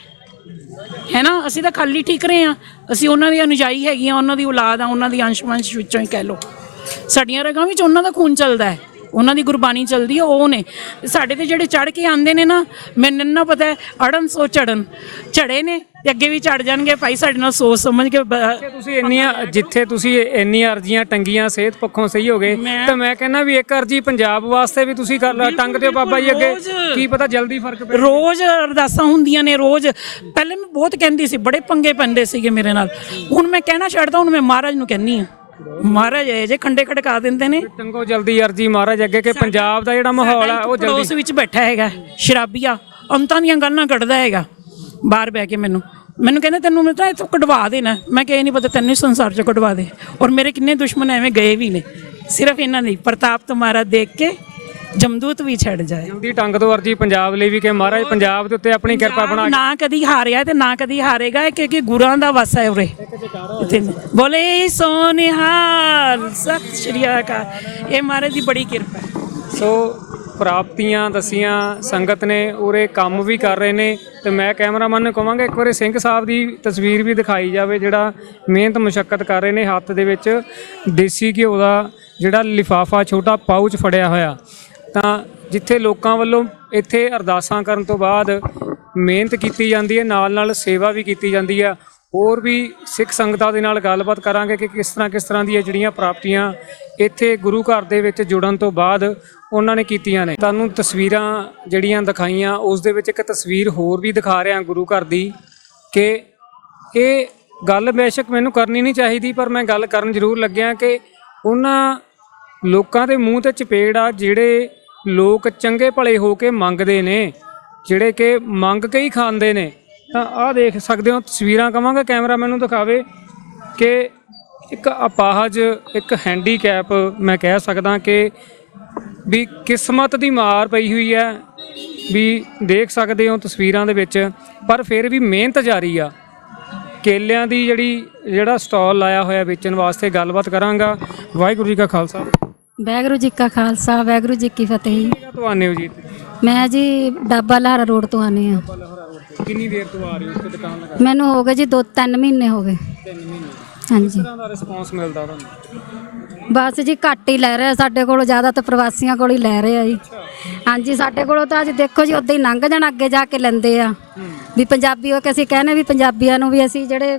ਹੈ ਨਾ? ਅਸੀਂ ਤਾਂ ਖਾਲੀ ਠੀਕ ਰਹੇ ਆ ਅਸੀਂ ਉਹਨਾਂ ਦੀ ਅਨੁਜਾਈ ਆ ਉਹਨਾਂ ਦੀ ਔਲਾਦ ਆ, ਉਹਨਾਂ ਦੀ ਅੰਸ਼ ਵੰਸ਼ ਵਿੱਚੋਂ ਹੀ ਕਹਿ ਲਓ। ਸਾਡੀਆਂ ਰਗਾਂ ਵਿੱਚ ਉਹਨਾਂ ਦਾ ਖੂਨ ਚੱਲਦਾ ਹੈ। ਉਹਨਾਂ ਦੀ ਗੁਰਬਾਣੀ ਚੱਲਦੀ ਹੈ ਉਹ ਨੇ। ਸਾਡੇ ਤੇ ਜਿਹੜੇ ਚੜ ਕੇ ਆਂਦੇ ਨੇ ਨਾ ਮੈਨੂੰ ਨਾ ਪਤਾ ਹੈ ਅੜਨ ਸੋ ਚੜਨ। ਚੜੇ ਨੇ ਤੇ ਅੱਗੇ ਵੀ ਚੜ ਜਾਣਗੇ। ਭਾਈ ਸਾਡੇ ਨਾਲ ਸੋਚ ਸਮਝ ਕੇ ਬ- ਤੁਸੀਂ ਇੰਨੀਆਂ ਜਿੱਥੇ ਤੁਸੀਂ ਇੰਨੀਆਂ ਅਰਜ਼ੀਆਂ ਟੰਗੀਆਂ ਸਿਹਤ ਪੱਖੋਂ ਸਹੀ ਹੋ ਗਏ ਤਾਂ ਮੈਂ ਕਹਿੰਦਾ ਵੀ ਇੱਕ ਅਰਜ਼ੀ ਪੰਜਾਬ ਵਾਸਤੇ ਵੀ ਤੁਸੀਂ ਕਰ ਟੰਗ ਦਿਓ ਬਾਬਾ ਜੀ ਅੱਗੇ। ਰੋਜ਼। ਕੀ ਪਤਾ ਜਲਦੀ ਫ਼ਰਕ ਪੈ ਰੋਜ਼ ਅਰਦਾਸਾਂ ਹੁੰਦੀਆਂ ਨੇ ਰੋਜ਼। ਪਹਿਲੇ ਮੈਂ ਬਹੁਤ ਕਹਿੰਦੀ ਸੀ ਬੜੇ ਪੰਗੇ ਪੈਂਦੇ ਸੀਗੇ ਮੇਰੇ ਨਾਲ। ਹੁਣ ਮੈਂ ਕਹਿਣਾ ਛੱਡਦਾ ਹੁਣ ਮੈਂ ਮਹਾਰਾਜ ਨੂੰ ਕਹਿੰਨੀ ਆ ਮਹਾਰਾਜ ਇਹ ਜੇ ਖੰਡੇ ਖੜਕਾ ਦਿੰਦੇ ਨੇ। ਟੰਗੋ ਜਲਦੀ ਅਰਜ਼ੀ ਮਹਾਰਾਜ ਅੱਗੇ ਕਿ ਪੰਜਾਬ ਦਾ ਜਿਹੜਾ ਮਾਹੌਲ ਆ ਉਹ ਜਲਦੀ ਪੜੋਸ ਵਿੱਚ ਬੈਠਾ ਹੈਗਾ ਸ਼ਰਾਬੀਆ। ਅੰਤਾਂ ਦੀਆਂ ਗੱਲਾਂ ਕੱਢਦਾ ਹੈਗਾ। ਬਾਹਰ ਬਹਿ ਕੇ ਮੈਨੂੰ। ਮੈਨੂੰ ਕਹਿੰਦਾ ਤੈਨੂੰ ਮੈਂ ਤਾਂ ਇੱਥੋਂ ਕਢਵਾ ਦੇਣਾ। ਮੈਂ ਕਿਹਾ ਇਹ ਨਹੀਂ ਪਤਾ ਤੈਨੂੰ ਹੀ ਸੰਸਾਰ ਚੋਂ ਕਢਵਾ ਦੇ। ਔਰ ਮੇਰੇ ਕਿੰਨੇ ਦੁਸ਼ਮਣ ਐਵੇਂ ਗਏ ਵੀ ਨੇ। ਸਿਰਫ ਇਹਨਾਂ ਦੀ ਪ੍ਰਤਾਪ ਤੁਹਾਰਾ ਦੇਖ ਕੇ ਜਮਦੂਤ ਵੀ ਛੱਡ ਜਾਏ। ਜਲਦੀ ਟੰਗ ਦੋ ਅਰਜ਼ੀ ਪੰਜਾਬ ਲਈ ਵੀ ਕਿ ਮਹਾਰਾਜ ਪੰਜਾਬ ਦੇ ਉੱਤੇ ਆਪਣੀ ਕਿਰਪਾ ਬਣਾ ਨਾ ਕਦੀ ਹਾਰਿਆ ਤੇ ਨਾ ਕਦੀ ਹਾਰੇਗਾ ਕਿਉਂਕਿ ਗੁਰਾਂ ਦਾ ਵਸ ਹੈ ਉਰੇ। ਇੱਥੇ ਬੋਲੇ ਸੋਨਿਹਾਲ ਸਤਿ ਸ਼੍ਰੀ ਅਕਾਲ। ਇਹ ਮਹਾਰਾਜ ਦੀ ਬੜੀ ਕਿਰਪਾ ਹੈ। ਸੋ ਪ੍ਰਾਪਤੀਆਂ ਦਸੀਆਂ ਸੰਗਤ ਨੇ ਉਰੇ ਕੰਮ ਵੀ ਕਰ ਰਹੇ ਨੇ ਤੇ ਮੈਂ ਕੈਮਰਾਮੈਨ ਨੂੰ ਕਹਾਂਗਾ ਇੱਕ ਵਾਰੀ ਸਿੰਘ ਸਾਹਿਬ ਦੀ ਤਸਵੀਰ ਵੀ ਦਿਖਾਈ ਜਾਵੇ ਜਿਹੜਾ ਮਿਹਨਤ ਮੁਸ਼ਕਲ ਕਰ ਰਹੇ ਨੇ ਹੱਥ ਦੇ ਵਿੱਚ ਦੇਸੀ ਘਿਓ ਦਾ ਜਿਹੜਾ ਲਿਫਾਫਾ ਛੋਟਾ ਪਾਊਚ ਫੜਿਆ ਹੋਇਆ। ਤਾਂ ਜਿੱਥੇ ਲੋਕਾਂ ਵੱਲੋਂ ਇੱਥੇ ਅਰਦਾਸਾਂ ਕਰਨ ਤੋਂ ਬਾਅਦ ਮਿਹਨਤ ਕੀਤੀ ਜਾਂਦੀ ਹੈ, ਨਾਲ ਨਾਲ ਸੇਵਾ ਵੀ ਕੀਤੀ ਜਾਂਦੀ ਆ ਹੋਰ ਵੀ ਸਿੱਖ ਸੰਗਤਾਂ ਦੇ ਨਾਲ ਗੱਲਬਾਤ ਕਰਾਂਗੇ ਕਿ ਕਿਸ ਤਰ੍ਹਾਂ ਕਿਸ ਤਰ੍ਹਾਂ ਦੀਆਂ ਜਿਹੜੀਆਂ ਪ੍ਰਾਪਤੀਆਂ ਇੱਥੇ ਗੁਰੂ ਘਰ ਦੇ ਵਿੱਚ ਜੁੜਨ ਤੋਂ ਬਾਅਦ ਉਹਨਾਂ ਨੇ ਕੀਤੀਆਂ ਨੇ। ਤੁਹਾਨੂੰ ਤਸਵੀਰਾਂ ਜਿਹੜੀਆਂ ਦਿਖਾਈਆਂ, ਉਸ ਦੇ ਵਿੱਚ ਇੱਕ ਤਸਵੀਰ ਹੋਰ ਵੀ ਦਿਖਾ ਰਿਹਾ ਗੁਰੂ ਘਰ ਦੀ ਕਿ ਇਹ ਗੱਲ ਬੇਸ਼ੱਕ ਮੈਨੂੰ ਕਰਨੀ ਨਹੀਂ ਚਾਹੀਦੀ, ਪਰ ਮੈਂ ਗੱਲ ਕਰਨ ਜ਼ਰੂਰ ਲੱਗਿਆ ਕਿ ਉਹਨਾਂ ਲੋਕਾਂ ਦੇ ਮੂੰਹ ਤੇ ਚਪੇੜ ਆ ਜਿਹੜੇ ਲੋਕ ਚੰਗੇ ਭਲੇ ਹੋ ਕੇ ਮੰਗਦੇ ਨੇ, ਜਿਹੜੇ ਕਿ ਮੰਗ ਕੇ ਹੀ ਖਾਂਦੇ ਨੇ। ਤਾਂ ਆਹ ਦੇਖ ਸਕਦੇ ਹੋ, ਤਸਵੀਰਾਂ ਕਵਾਂਗਾ, ਕੈਮਰਾਮੈਨ ਨੂੰ ਦਿਖਾਵੇ ਕਿ ਇੱਕ ਅਪਾਹਜ, ਇੱਕ ਹੈਂਡੀਕੈਪ ਮੈਂ ਕਹਿ ਸਕਦਾ ਕਿ ਵੀ ਕਿਸਮਤ ਦੀ ਮਾਰ ਪਈ ਹੋਈ ਹੈ। ਵੀ ਦੇਖ ਸਕਦੇ ਹੋ ਤਸਵੀਰਾਂ ਦੇ ਵਿੱਚ, ਪਰ ਫਿਰ ਵੀ ਮਿਹਨਤ ਜਾਰੀ ਆ। ਕੇਲਿਆਂ ਦੀ ਜਿਹੜੀ, ਜਿਹੜਾ ਸਟਾਲ ਲਾਇਆ ਹੋਇਆ ਵੇਚਣ ਵਾਸਤੇ ਗੱਲਬਾਤ ਕਰਾਂਗਾ। ਵਾਹਿਗੁਰੂ ਜੀ ਕਾ ਖਾਲਸਾ। ਵਾਹਿਗੁਰੂ ਜੀ ਕਾ ਖਾਲਸਾ ਵਾਹਿਗੁਰੂ ਜੀ ਕੀ ਫਤਿਹ ਕਿਹੜਾ ਤੋਂ ਆਨੇ ਹੋ ਜੀ ਇੱਥੇ? ਮੈਂ ਜੀ ਡਾਬਾ ਲਹਾਰਾ ਰੋਡ ਤੋਂ ਆਨੇ ਆ ਕਿੰਨੀ ਦੇਰ ਤੋਂ ਆ ਰਹੇ ਹੋ? ਇਸ ਦੁਕਾਨ ਲਗਾ ਮੈਨੂੰ ਹੋ ਗਏ ਜੀ 2-3 ਮਹੀਨੇ ਹੋ ਗਏ। ਮਹੀਨੇ। ਹਾਂਜੀ। ਤਰ੍ਹਾਂ ਦਾ ਰਿਸਪੌਂਸ ਮਿਲਦਾ ਤੁਹਾਨੂੰ? ਬਸ ਜੀ ਘੱਟ ਹੀ ਲੈ ਰਹੇ ਸਾਡੇ ਕੋਲੋਂ ਜ਼ਿਆਦਾ ਤਾਂ ਪ੍ਰਵਾਸੀਆਂ ਕੋਲ ਹੀ ਲੈ ਰਹੇ ਆ ਜੀ ਹਾਂਜੀ ਸਾਡੇ ਕੋਲੋਂ ਤਾਂ ਅੱਜ ਦੇਖੋ ਜੀ ਉਦਾਂ ਹੀ ਲੰਘ ਜਾਣ ਅੱਗੇ ਜਾ ਕੇ ਲੈਂਦੇ ਆ। ਵੀ ਪੰਜਾਬੀ ਹੋ ਕੇ ਅਸੀਂ ਕਹਿੰਦੇ ਵੀ ਪੰਜਾਬੀਆਂ ਨੂੰ ਵੀ ਅਸੀਂ ਜਿਹੜੇ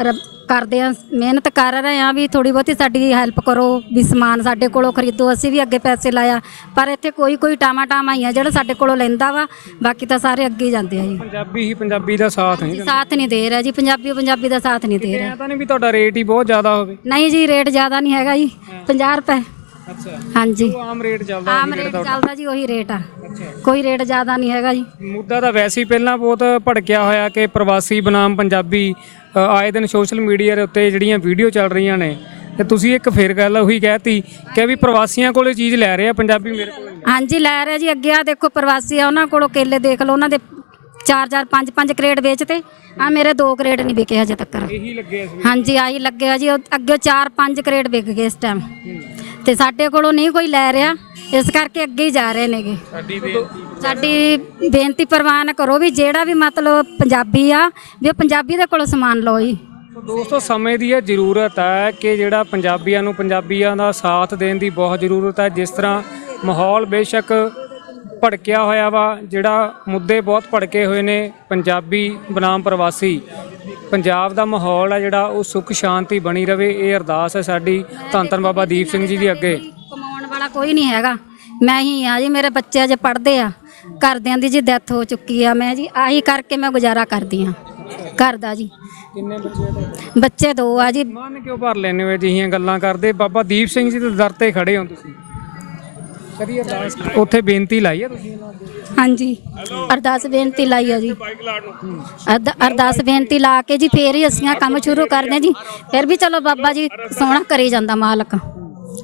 ਰ- ਕਰਦੇ ਆ ਮਿਹਨਤ ਕਰ ਰਹੇ ਆ ਵੀ ਥੋੜੀ ਬਹੁਤੀ ਸਾਡੀ ਹੈਲਪ ਕਰੋ ਵੀ ਸਮਾਨ ਸਾਡੇ ਕੋਲੋਂ ਖਰੀਦੋ ਅਸੀਂ ਵੀ ਅੱਗੇ ਪੈਸੇ ਲਾਇਆ ਪਰ ਇੱਥੇ ਕੋਈ ਕੋਈ ਟਾਮਾ ਟਾਮਾ ਹੀ ਆ ਜਿਹੜਾ ਸਾਡੇ ਕੋਲੋਂ ਲੈਂਦਾ ਵਾ ਬਾਕੀ ਤਾਂ ਸਾਰੇ ਅੱਗੇ ਹੀ ਜਾਂਦੇ ਆ ਜੀ। ਪੰਜਾਬੀ ਹੀ ਪੰਜਾਬੀ ਦਾ ਸਾਥ ਨਹੀਂ ਦਿੰਦਾ। ਸਾਥ ਨਹੀਂ ਦੇ ਰਿਹਾ ਜੀ ਪੰਜਾਬੀ ਪੰਜਾਬੀ ਦਾ ਸਾਥ ਨਹੀਂ ਦੇ ਰਿਹਾ। ਐਂ ਤਾਂ ਨਹੀਂ ਵੀ ਤੁਹਾਡਾ ਰੇਟ ਹੀ ਬਹੁਤ ਜ਼ਿਆਦਾ ਹੋਵੇ? ਨਹੀਂ ਜੀ ਰੇਟ ਜ਼ਿਆਦਾ ਨਹੀਂ ਹੈਗਾ ਜੀ 50 ਰੁਪਏ। ਅੱਛਾ। ਹਾਂਜੀ। ਉਹ ਆਮ ਰੇਟ ਚੱਲਦਾ ਆਮ ਰੇਟ ਚੱਲਦਾ ਜੀ ਉਹੀ ਰੇਟ ਆ। ਕੋਈ ਰੇਟ ਜ਼ਿਆਦਾ ਨਹੀਂ ਹੈਗਾ ਜੀ। ਮੁੱਦਾ ਤਾਂ ਵੈਸੇ ਹੀ ਪਹਿਲਾਂ ਬਹੁਤ ਭੜਕਿਆ ਹੋਇਆ ਕਿ ਪ੍ਰਵਾਸੀ ਬਨਾਮ ਪੰਜਾਬੀ ਆਏ ਦਿਨ ਸੋਸ਼ਲ ਮੀਡੀਆ ਦੇ ਉੱਤੇ ਜਿਹੜੀਆਂ ਵੀਡੀਓ ਚੱਲ ਰਹੀਆਂ ਨੇ ਤੇ ਤੁਸੀਂ ਇੱਕ ਫੇਰ ਗੱਲ ਉਹੀ ਕਹਿਤੀ ਕਿ ਵੀ ਪ੍ਰਵਾਸੀਆਂ ਕੋਲੇ ਚੀਜ਼ ਲੈ ਰਹੇ ਆ ਪੰਜਾਬੀ ਮੇਰੇ ਕੋਲ ਨਹੀਂ। ਹਾਂਜੀ ਲੈ ਰਿਹਾ ਜੀ ਅੱਗੇ ਆ ਦੇਖੋ ਪ੍ਰਵਾਸੀ ਆ ਉਹਨਾਂ ਕੋਲੋਂ ਕੇਲੇ ਦੇਖ ਲਓ ਉਹਨਾਂ ਦੇ 4-4 5-5 ਕਰੇਟ ਵੇਚਤੇ ਆ ਮੇਰੇ 2 ਕਰੇਟ ਨਹੀਂ ਵਿਕੇ ਹਜੇ ਤੱਕ। ਇਹੀ ਲੱਗੇ ਇਸ ਹਾਂਜੀ ਆਹੀ ਲੱਗਿਆ ਜੀ ਉਹ ਅੱਗੇ 4-5 ਕਰੇਟ ਵਿਕ ਗਏ ਇਸ ਟਾਈਮ ਤੇ ਸਾਡੇ ਕੋਲੋਂ ਨਹੀਂ ਕੋਈ ਲੈ ਰਿਹਾ ਇਸ ਕਰਕੇ ਅੱਗੇ ਹੀ ਜਾ ਰਹੇ ਨੇਗੇ। ਸਾਡੀ ਬੇਨਤੀ ਸਾਡੀ ਬੇਨਤੀ ਪ੍ਰਵਾਨ ਕਰੋ ਵੀ ਜਿਹੜਾ ਵੀ ਮਤਲਬ ਪੰਜਾਬੀ ਆ ਵੀ ਉਹ ਪੰਜਾਬੀ ਦੇ ਕੋਲੋਂ ਸਮਾਨ ਲਓ ਜੀ। ਸੋ ਦੋਸਤੋ ਸਮੇਂ ਦੀ ਇਹ ਜ਼ਰੂਰਤ ਹੈ ਕਿ ਜਿਹੜਾ ਪੰਜਾਬੀਆਂ ਨੂੰ ਪੰਜਾਬੀਆਂ ਦਾ ਸਾਥ ਦੇਣ ਦੀ ਬਹੁਤ ਜ਼ਰੂਰਤ ਹੈ। ਜਿਸ ਤਰ੍ਹਾਂ ਮਾਹੌਲ ਬੇਸ਼ੱਕ ਭੜਕਿਆ ਹੋਇਆ ਵਾ ਜਿਹੜਾ ਮੁੱਦੇ ਬਹੁਤ ਭੜਕੇ ਹੋਏ ਨੇ ਪੰਜਾਬੀ ਬਨਾਮ ਪ੍ਰਵਾਸੀ। ਪੰਜਾਬ ਦਾ ਮਾਹੌਲ ਹੈ ਜਿਹੜਾ ਉਹ ਸੁੱਖ ਸ਼ਾਂਤੀ ਬਣੀ ਰਵੇ ਇਹ ਅਰਦਾਸ ਹੈ ਸਾਡੀ ਧੰਨ ਧੰਨ ਬਾਬਾ ਦੀਪ ਸਿੰਘ ਜੀ ਦੀ ਅੱਗੇ। ਕਮਾਉਣ ਵਾਲਾ ਕੋਈ ਨਹੀਂ ਹੈਗਾ। ਮੈਂ ਹੀ ਆ ਜੀ ਮੇਰੇ ਬੱਚੇ ਅਜੇ ਪੜ੍ਹਦੇ ਆ। ਘਰਦਿਆਂ ਦੀ ਜੀ ਡੈਥ ਹੋ ਚੁੱਕੀ ਆ ਮੈਂ ਜੀ ਆਹੀ ਕਰਕੇ ਮੈਂ ਗੁਜ਼ਾਰਾ ਕਰਦੀ ਆ ਘਰ ਦਾ ਜੀ। ਕਿੰਨੇ ਬੱਚੇ ਆ ਤੁਹਾਡੇ? ਬੱਚੇ ਦੋ ਆ ਜੀ। ਮਨ ਕਿਉਂ ਭਰ ਲੈਨੇ ਹੋ ਅਜਿਹੀਆਂ ਗੱਲਾਂ ਕਰਦੇ? ਬਾਬਾ ਦੀਪ ਸਿੰਘ ਜੀ ਦੇ ਦਰ ਤੇ ਖੜੇ ਹੋ ਤੁਸੀਂ। ਕਦੀ ਅਰਦਾਸ ਉੱਥੇ ਬੇਨਤੀ ਲਾਈ ਹੈ ਤੁਸੀਂ? ਹਾਂਜੀ। ਅਰਦਾਸ ਬੇਨਤੀ ਲਾਈ ਆ ਜੀ। ਅਰਦ- ਅਰਦਾਸ ਬੇਨਤੀ ਲਾ ਕੇ ਜੀ ਫੇਰ ਹੀ ਅਸੀਂ ਆਹ ਕੰਮ ਸ਼ੁਰੂ ਕਰਦੇ ਜੀ। ਫਿਰ ਵੀ ਚਲੋ ਬਾਬਾ ਜੀ ਸੋਹਣਾ ਕਰੀ ਜਾਂਦਾ ਮਾਲਕ।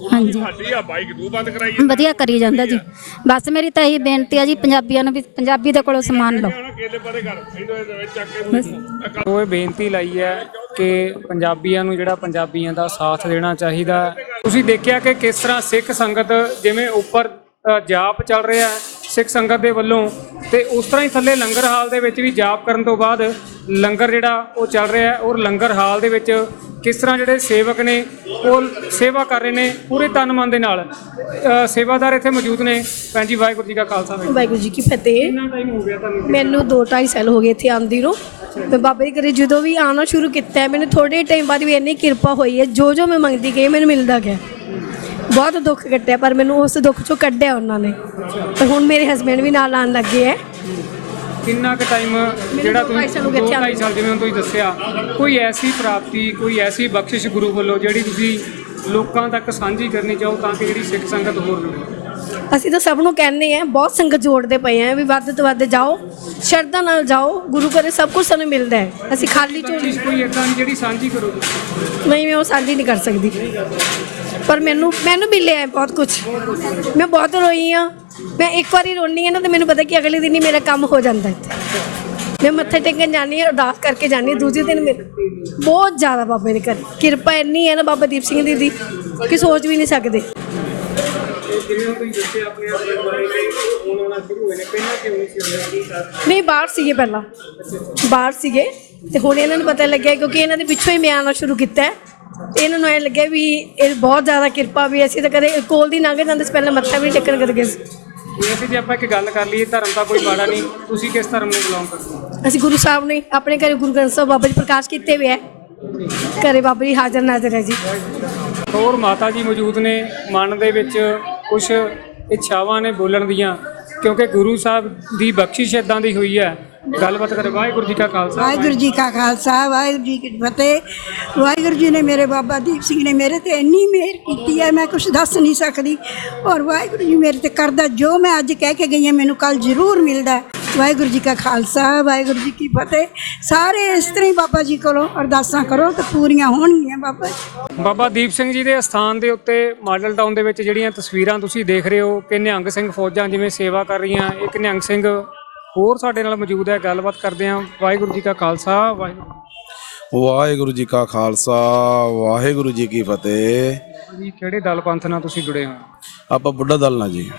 ਹਾਂਜੀ। ਵਧੀਆ ਕਰੀ ਜਾਂਦਾ ਜੀ। ਬਸ ਮੇਰੀ ਤਾਂ ਇਹੀ ਬੇਨਤੀ ਆ ਜੀ ਪੰਜਾਬੀਆਂ ਨੂੰ ਵੀ ਪੰਜਾਬੀ ਦੇ ਕੋਲੋਂ ਸਮਾਨ ਲਓ। ਉਹ ਇਹ ਬੇਨਤੀ ਲਾਈ ਹੈ ਕਿ ਪੰਜਾਬੀਆਂ ਨੂੰ ਜਿਹੜਾ ਪੰਜਾਬੀਆਂ ਦਾ ਸਾਥ ਦੇਣਾ ਚਾਹੀਦਾ। ਹੈ। ਤੁਸੀਂ ਦੇਖਿਆ ਕਿ ਕਿਸ ਤਰ੍ਹਾਂ ਸਿੱਖ ਸੰਗਤ ਜਿਵੇਂ ਉੱਪਰ ਅ, ਜਾਪ ਚੱਲ ਰਿਹਾ ਹੈ ਸਿੱਖ ਸੰਗਤ ਦੇ ਵੱਲੋਂ ਤੇ ਉਸ ਤਰ੍ਹਾਂ ਹੀ ਥੱਲੇ ਲੰਗਰ ਹਾਲ ਦੇ ਵਿੱਚ ਵੀ ਜਾਪ ਕਰਨ ਤੋਂ ਬਾਅਦ ਲੰਗਰ ਜਿਹੜਾ ਉਹ ਚੱਲ ਰਿਹਾ ਹੈ ਔਰ ਲੰਗਰ ਹਾਲ ਦੇ ਵਿੱਚ ਕਿਸ ਤਰ੍ਹਾਂ ਜਿਹੜੇ ਸੇਵਕ ਨੇ ਉਹ ਸੇਵਾ ਕਰ ਰਹੇ ਨੇ ਪੂਰੇ ਤਨ ਮਨ ਦੇ ਨਾਲ। ਅ, ਸੇਵਾਦਾਰ ਇੱਥੇ ਮੌਜੂਦ ਨੇ। ਭੈਣ ਜੀ ਵਾਹਿਗੁਰੂ ਜੀ ਕਾ ਖਾਲਸਾ ਵਾਹਿਗੁਰੂ ਵਾਹਿਗੁਰੂ ਜੀ ਕੀ ਫਤਿਹ। ਕਿੰਨਾ ਟਾਈਮ ਹੋ ਗਿਆ ਤੁਹਾਨੂੰ? ਮੈਨੂੰ 2.5 ਸਾਲ ਹੋ ਗਏ ਇੱਥੇ ਆਂਦੀ ਨੂੰ। ਮੈਂ ਬਾਬਾ ਜੀ ਘਰੇ ਜਦੋਂ ਵੀ ਆਣਾ ਸ਼ੁਰੂ ਕੀਤਾ ਹੈ, ਮੈਨੂੰ ਥੋੜੇ ਟਾਈਮ ਬਾਅਦ ਵੀ ਇੰਨੀ ਕਿਰਪਾ ਹੋਈ ਹੈ ਜੋ ਜੋ ਮੈਂ ਮੰਗਦੀ ਗਈ ਮੈਨੂੰ ਮਿਲਦਾ ਗਿਆ। ਬਹੁਤ ਦੁੱਖ ਕੱਟਿਆ ਪਰ ਮੈਨੂੰ ਉਸ ਦੁੱਖ ਚੋਂ ਕੱਢਿਆ ਉਹਨਾਂ ਨੇ। ਪਰ ਹੁਣ ਮੇਰੇ ਹਸਬੰਡ ਵੀ ਨਾਲ ਆਉਣ ਲੱਗੇ ਹੈ। ਕਿੰਨਾ ਕੁ ਟਾਈਮ ਜਿਹੜਾ ਦੋ ਢਾਈ ਤੁਸੀਂ ਸਾਲ ਹੋ ਗਏ ਦੋ ਇੱਥੇ ਢਾਈ ਸਾਲ ਜਿਵੇਂ ਹੁਣ ਤੁਸੀਂ ਦੱਸਿਆ ਕੋਈ ਐਸੀ ਪ੍ਰਾਪਤੀ ਕੋਈ ਐਸੀ ਬਖਸ਼ਿਸ਼ ਗੁਰੂ ਵੱਲੋਂ ਜਿਹੜੀ ਤੁਸੀਂ ਲੋਕਾਂ ਤੱਕ ਸਾਂਝੀ ਕਰਨੀ ਚਾਹੋ ਤਾਂ ਕਿ ਜਿਹੜੀ ਸਿੱਖ ਸੰਗਤ ਹੋਰ ਜੁੜੇ ਅਸੀਂ ਤਾਂ ਸਭ ਨੂੰ ਕਹਿੰਦੇ ਆ ਬਹੁਤ ਸੰਗਤ ਜੋੜਦੇ ਪਏ ਆ ਵੀ ਵੱਧ ਤੋਂ ਵੱਧ ਜਾਓ ਸ਼ਰਧਾ ਨਾਲ ਜਾਓ ਗੁਰੂ ਘਰੇ ਸਭ ਕੁਝ ਸਾਨੂੰ ਮਿਲਦਾ ਹੈ। ਅਸੀਂ ਖਾਲੀ ਝੋਲੀ ਕੋਈ ਏਦਾਂ ਦੀ ਜਿਹੜੀ ਸਾਂਝੀ ਕਰੋ ਨਹੀਂ ਮੈਂ ਉਹ ਸਾਂਝੀ ਨਹੀਂ ਕਰ ਸਕਦੀ। ਪਰ ਮੈਨੂੰ ਮੈਨੂੰ ਮਿਲਿਆ ਹੈ ਬਹੁਤ ਕੁਝ ਮੈਂ ਬਹੁਤ ਰੋਈ ਆ ਮੈਂ ਇੱਕ ਵਾਰੀ ਰੋਣੀ ਆ ਨਾ ਤੇ ਮੈਨੂੰ ਪਤਾ ਕਿ ਅਗਲੇ ਦਿਨ ਹੀ ਮੇਰਾ ਕੰਮ ਹੋ ਜਾਂਦਾ ਹੈ ਮੈਂ ਮੱਥੇ ਟੇਕਣ ਜਾਂਦੀ ਹਾਂ ਅਰਦਾਸ ਕਰਕੇ ਜਾਂਦੀ ਹਾਂ। ਦੂਜੇ ਦਿਨ ਮੇਰੇ ਬਹੁਤ ਜ਼ਿਆਦਾ ਬਾਬੇ ਦੇ ਘਰ। ਕਿਰਪਾ ਇੰਨੀ ਹੈ ਨਾ ਬਾਬਾ ਦੀਪ ਸਿੰਘ ਦੀ ਦੀ ਕਿ ਸੋਚ ਵੀ ਨਹੀਂ ਸਕਦੇ। ਜਿਵੇਂ ਤੁਸੀਂ ਦੱਸਿਆ ਆਪਣੇ ਆਪ ਦੇ ਬਾਰੇ ਕਿ ਹੁਣ ਆਉਣਾ ਸ਼ੁਰੂ ਹੋਏ ਨੇ ਪਹਿਲਾਂ ਕਿਉਂ ਨਹੀਂ ਸੀ ਹੋਇਆ ਕੀ ਕਾਰਨ ਨਹੀਂ ਬਾਹਰ ਸੀਗੇ ਪਹਿਲਾਂ। ਬਾਹਰ ਸੀਗੇ ਤੇ ਹੁਣ ਇਹਨਾਂ ਨੂੰ ਪਤਾ ਲੱਗਿਆ ਕਿਉਂਕਿ ਇਹਨਾਂ ਦੇ ਪਿੱਛੋਂ ਹੀ ਮੈਂ ਆਉਣਾ ਸ਼ੁਰੂ ਕੀਤਾ ਹੈ। ਇਹਨਾਂ ਨੂੰ ਐ ਲੱਗਿਆ ਵੀ ਇਹ ਬਹੁਤ ਜ਼ਿਆਦਾ ਕਿਰਪਾ ਵੀ ਅਸੀਂ ਤਾਂ ਕਦੇ ਕੋਲ ਦੀ ਲੰਘ ਜਾਂਦੇ ਸੀ, ਪਹਿਲਾਂ ਮੱਥਾ ਵੀ ਨਹੀਂ ਟੇਕਣ ਕਦੇ ਗਏ ਸੀ। ਵੈਸੇ ਜੇ ਆਪਾਂ ਇੱਕ ਗੱਲ ਕਰ ਲਈਏ ਧਰਮ ਦਾ ਕੋਈ ਮਾੜਾ ਨਹੀਂ। ਤੁਸੀਂ ਕਿਸ ਧਰਮ ਨੂੰ ਬਿਲੋਂਗ ਕਰਦੇ ਹੋ? ਅਸੀਂ ਗੁਰੂ ਸਾਹਿਬ ਨੇ ਆਪਣੇ ਘਰੇ ਗੁਰੂ ਗ੍ਰੰਥ ਸਾਹਿਬ ਬਾਬਾ ਜੀ ਪ੍ਰਕਾਸ਼ ਕੀਤੇ ਹੋਏ ਹੈ ਘਰੇ ਬਾਬਾ ਜੀ ਹਾਜ਼ਰ ਨਾਜ਼ਰ ਹੈ ਜੀ। ਹੋਰ ਮਾਤਾ ਜੀ ਮੌਜੂਦ ਨੇ ਮਨ ਦੇ ਵਿੱਚ ਕੁਝ ਇੱਛਾਵਾਂ ਨੇ ਬੋਲਣ ਦੀਆਂ ਕਿਉਂਕਿ ਗੁਰੂ ਸਾਹਿਬ ਦੀ ਬਖਸ਼ਿਸ਼ ਇਦਾਂ ਦੀ ਹੋਈ ਹੈ ਗੱਲਬਾਤ ਕਰ ਵਾਹਿਗੁਰੂ ਜੀ ਕਾ ਖਾਲਸਾ। ਵਾਹਿਗੁਰੂ ਜੀ ਕਾ ਖਾਲਸਾ ਵਾਹਿਗੁਰੂ ਜੀ ਕੀ ਫਤਿਹ। ਵਾਹਿਗੁਰੂ ਜੀ ਨੇ ਮੇਰੇ ਬਾਬਾ ਦੀਪ ਸਿੰਘ ਨੇ ਮੇਰੇ ਤੇ ਇੰਨੀ ਮਿਹਰ ਕੀਤੀ ਹੈ ਮੈਂ ਕੁਝ ਦੱਸ ਨਹੀਂ ਸਕਦੀ। ਔਰ ਵਾਹਿਗੁਰੂ ਜੀ ਮੇਰੇ ਤੇ ਕਰਦਾ ਜੋ ਮੈਂ ਅੱਜ ਕਹਿ ਕੇ ਗਈ ਹਾਂ ਮੈਨੂੰ ਕੱਲ ਜ਼ਰੂਰ ਮਿਲਦਾ। ਵਾਹਿਗੁਰੂ ਜੀ ਕਾ ਖਾਲਸਾ ਵਾਹਿਗੁਰੂ ਜੀ ਕੀ ਫਤਿਹ। ਸਾਰੇ ਇਸ ਤਰ੍ਹਾਂ ਹੀ ਬਾਬਾ ਜੀ ਕੋਲੋਂ ਅਰਦਾਸਾਂ ਕਰੋ ਤੇ ਪੂਰੀਆਂ ਹੋਣਗੀਆਂ ਬਾਬਾ ਜੀ। ਬਾਬਾ ਦੀਪ ਸਿੰਘ ਜੀ ਦੇ ਅਸਥਾਨ ਦੇ ਉੱਤੇ ਮਾਡਲ ਟਾਊਨ ਦੇ ਵਿੱਚ ਜਿਹੜੀਆਂ ਤਸਵੀਰਾਂ ਤੁਸੀਂ ਦੇਖ ਰਹੇ ਹੋ ਕਿ ਨਿਹੰਗ ਸਿੰਘ ਫੌਜਾਂ ਜਿਵੇਂ ਸੇਵਾ ਕਰ ਰਹੀਆਂ ਇੱਕ ਨਿਹੰਗ ਸਿੰਘ ਹੋਰ ਸਾਡੇ ਨਾਲ ਮੌਜੂਦ ਹੈ ਗੱਲਬਾਤ ਕਰਦੇ ਹਾਂ। ਵਾਹਿਗੁਰੂ ਜੀ ਕਾ ਖਾਲਸਾ ਵਾਹਿਗੁਰੂ ਵਾਹਿਗੁਰੂ ਜੀ ਕਾ ਖਾਲਸਾ ਵਾਹਿਗੁਰੂ ਜੀ ਕੀ ਫਤਿਹ। ਜੀ ਕਿਹੜੇ ਦਲ ਪੰਥ ਨਾਲ ਤੁਸੀਂ ਜੁੜੇ ਹੋ? ਆਪਾਂ ਬੁੱਢਾ ਦਲ ਨਾਲ ਜੀ।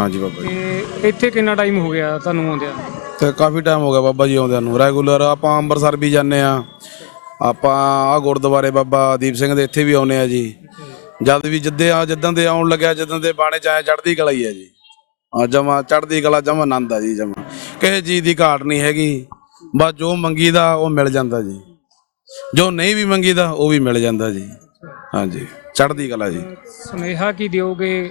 ਹਾਂਜੀ ਬਾਬਾ ਜੀ। ਤੇ ਇੱਥੇ ਕਿੰਨਾ ਟਾਈਮ ਹੋ ਗਿਆ ਤੁਹਾਨੂੰ ਆਉਂਦਿਆਂ ਤੇ ਕਾਫੀ ਟਾਈਮ ਹੋ ਗਿਆ ਬਾਬਾ ਜੀ ਆਉਂਦਿਆਂ ਨੂੰ। ਰੈਗੂਲਰ ਆਪਾਂ ਅੰਮ੍ਰਿਤਸਰ ਵੀ ਜਾਂਦੇ ਆ ਆਪਾਂ ਆ ਗੁਰਦੁਆਰੇ ਬਾਬਾ ਦੀਪ ਸਿੰਘ ਦੇ ਇੱਥੇ ਵੀ ਆਉਨੇ ਆ ਜੀ। ਜਦ ਵੀ ਜਿੱਦੇ ਆ ਜਿੱਦਾਂ ਦੇ ਆਉਣ ਲੱਗਿਆ ਜਿੱਦਾਂ ਦੇ ਬਾਣੇ ਚ ਆਇਆ ਚੜ੍ਹਦੀ ਕਲਾ ਹੀ ਹੈ ਜੀ। ਆ ਜਮਾ ਚੜ੍ਹਦੀ ਕਲਾ ਜਮਾ ਆਨੰਦ ਆ ਜੀ ਜਮਾ। ਕਿਸੇ ਚੀਜ਼ ਦੀ ਘਾਟ ਨਹੀਂ ਹੈਗੀ। ਬਸ ਜੋ ਮੰਗੀਦਾ ਉਹ ਮਿਲ ਜਾਂਦਾ ਜੀ। ਜੋ ਨਹੀਂ ਵੀ ਮੰਗੀਦਾ ਉਹ ਵੀ ਮਿਲ ਜਾਂਦਾ ਜੀ। ਹਾਂਜੀ ਚੜ੍ਹਦੀ ਕਲਾ ਜੀ। ਸੁਨੇਹਾ ਕੀ ਦਿਓਗੇ